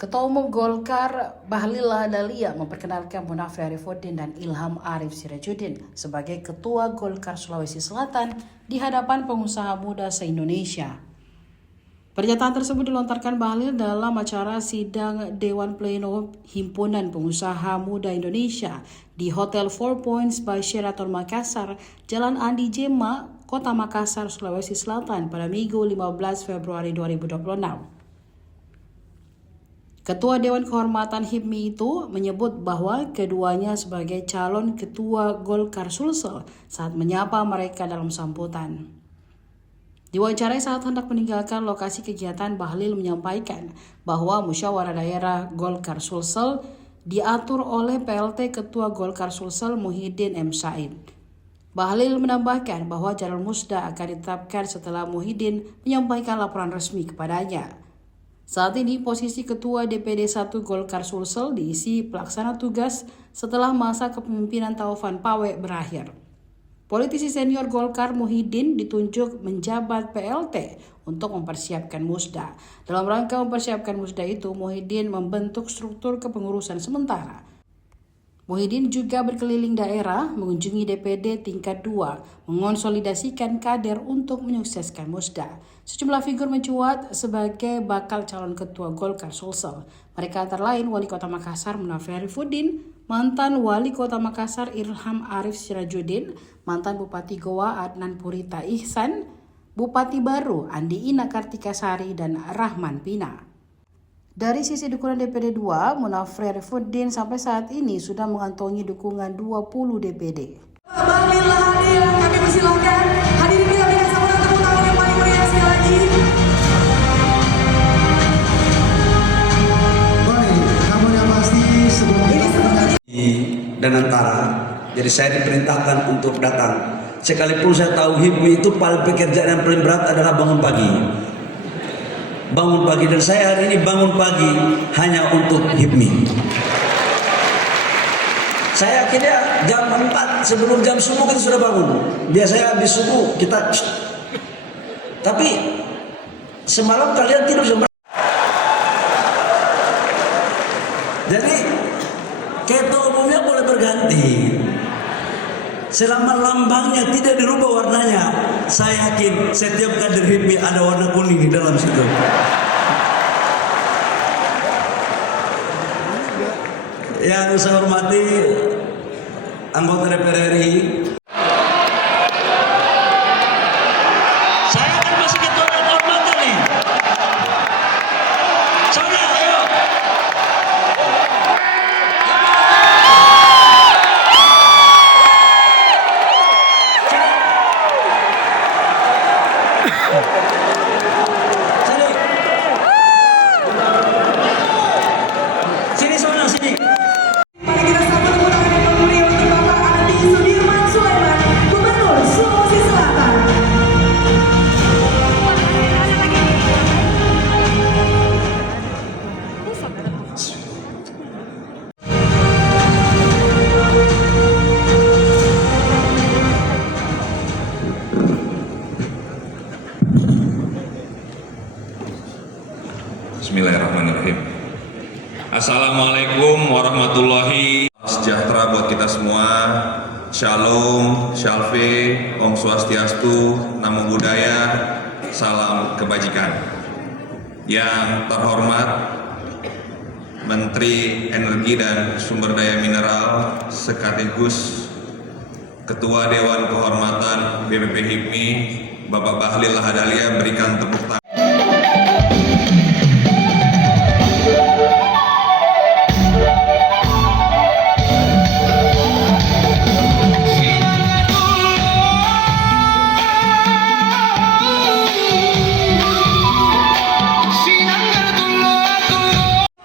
Ketua Umum Golkar Bahlil Lahadalia memperkenalkan Munafri Arifudin dan Ilham Arif Sirajuddin sebagai Ketua Golkar Sulawesi Selatan di hadapan pengusaha muda se-Indonesia. Pernyataan tersebut dilontarkan Bahlil dalam acara sidang Dewan Pleno Himpunan Pengusaha Muda Indonesia di Hotel Four Points by Sheraton Makassar, Jalan Andi Jema, Kota Makassar, Sulawesi Selatan pada Minggu 15 Februari 2026. Ketua Dewan Kehormatan HIPMI itu menyebut bahwa keduanya sebagai calon ketua Golkar Sulsel saat menyapa mereka dalam sambutan. Diwawancarai saat hendak meninggalkan lokasi kegiatan, Bahlil menyampaikan bahwa musyawarah daerah Golkar Sulsel diatur oleh PLT Ketua Golkar Sulsel Muhyiddin M. Said. Bahlil menambahkan bahwa jalur musda akan ditetapkan setelah Muhyiddin menyampaikan laporan resmi kepadanya. Saat ini posisi Ketua DPD 1 Golkar Sulsel diisi pelaksana tugas setelah masa kepemimpinan Taufan Pawe berakhir. Politisi senior Golkar Muhyiddin ditunjuk menjabat PLT untuk mempersiapkan musda. Dalam rangka mempersiapkan musda itu, Muhyiddin membentuk struktur kepengurusan sementara. Muhyiddin juga berkeliling daerah, mengunjungi DPD tingkat 2, mengonsolidasikan kader untuk menyukseskan musda. Sejumlah figur mencuat sebagai bakal calon ketua Golkar Sulsel. Mereka antara lain Wali Kota Makassar Munafri Arifudin, mantan Wali Kota Makassar Ilham Arif Sirajuddin, mantan Bupati Goa Adnan Purita Ihsan, Bupati Baru Andi Ina Kartikasari, dan Rahman Pina. Dari sisi dukungan DPD 2, Munafri Arifudin sampai saat ini sudah mengantongi dukungan 20 DPD. Bahlil Lahadalia, kami persilahkan. Hadirin kita berikan sambutan tepuk tangan yang paling meriah sekali lagi. Baik, namun yang pasti sebelum dan antara, jadi saya diperintahkan untuk datang. Sekalipun saya tahu HIPMI itu paling pekerjaan yang paling berat adalah bangun pagi. Bangun pagi, dan saya hari ini bangun pagi hanya untuk HIPMI. Saya akhirnya jam 4 sebelum jam subuh kita sudah bangun. Biasanya habis subuh kita. Tapi semalam kalian tidur jam berapa? Jadi ketua umumnya boleh berganti. Selama lambangnya tidak dirubah warnanya, saya yakin setiap kader HIPMI ada warna kuning di dalam situ. Yang saya hormati anggota DPR RI, saya kan masih ketua kehormatan nih. Soalnya, ayo. Sini soalnya, sini. Mari kita sambut tepuk tangan yang paling meriah untuk Bapak Andi Sudirman Sulaiman, Gubernur Sulawesi Selatan. Bismillahirrahmanirrahim. Assalamualaikum warahmatullahi sejahtera buat kita semua. Shalom, Shalve, Om Swastiastu, Namo Buddhaya, salam kebajikan. Yang terhormat Menteri Energi dan Sumber Daya Mineral sekaligus Ketua Dewan Kehormatan BPP HIPMI, Bapak Bahlil Lahadalia, berikan tepuk tangan.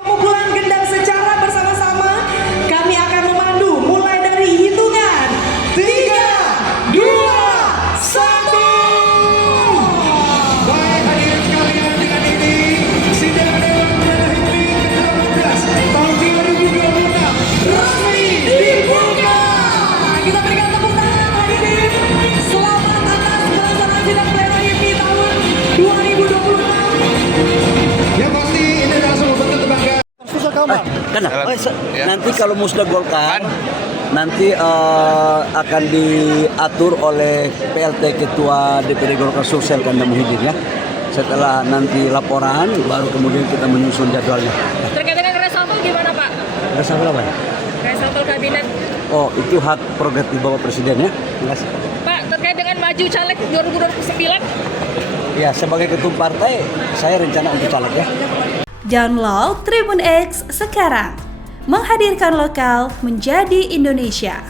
Pemukulan gendang secara bersama-sama, kami akan memandu mulai dari hitungan 3, 2, 1. Baik, hadirin Nanti kalau musda Golkar nanti akan diatur oleh PLT Ketua DPD Golkar Sulsel Kanda Muhyiddin ya. Setelah nanti laporan baru kemudian kita menyusun jadwalnya. Terkait dengan reshuffle gimana Pak? Reshuffle apa ya? Reshuffle kabinet. Oh, itu hak prerogatif Bapak Presiden ya. Terima kasih. Pak, terkait dengan maju caleg 2029? Ya, sebagai ketum partai saya rencana untuk caleg ya. Download Tribun X sekarang. Menghadirkan lokal menjadi Indonesia.